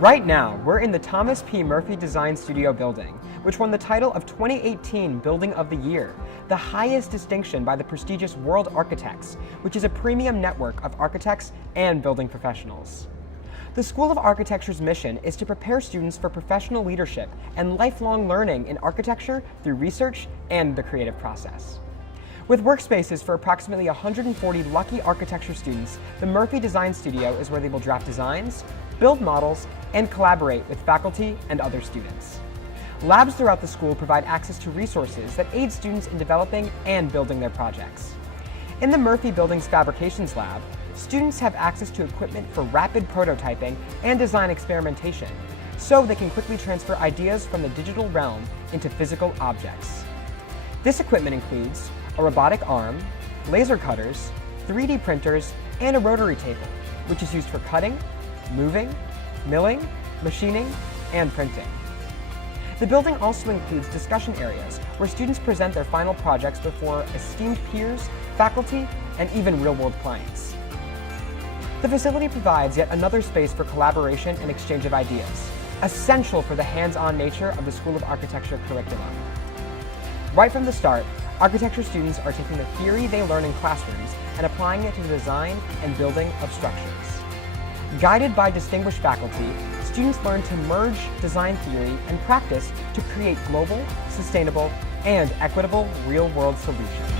Right now, we're in the Thomas P. Murphy Design Studio building, which won the title of 2018 Building of the Year, the highest distinction by the prestigious World Architects, which is a premium network of architects and building professionals. The School of Architecture's mission is to prepare students for professional leadership and lifelong learning in architecture through research and the creative process. With workspaces for approximately 140 lucky architecture students, the Murphy Design Studio is where they will draft designs, build models, and collaborate with faculty and other students. Labs throughout the school provide access to resources that aid students in developing and building their projects. In the Murphy Buildings Fabrications Lab, students have access to equipment for rapid prototyping and design experimentation, so they can quickly transfer ideas from the digital realm into physical objects. This equipment includes a robotic arm, laser cutters, 3D printers, and a rotary table, which is used for cutting, moving, milling, machining, and printing. The building also includes discussion areas where students present their final projects before esteemed peers, faculty, and even real-world clients. The facility provides yet another space for collaboration and exchange of ideas, essential for the hands-on nature of the School of Architecture curriculum. Right from the start, architecture students are taking the theory they learn in classrooms and applying it to the design and building of structures. Guided by distinguished faculty, students learn to merge design theory and practice to create global, sustainable, and equitable real-world solutions.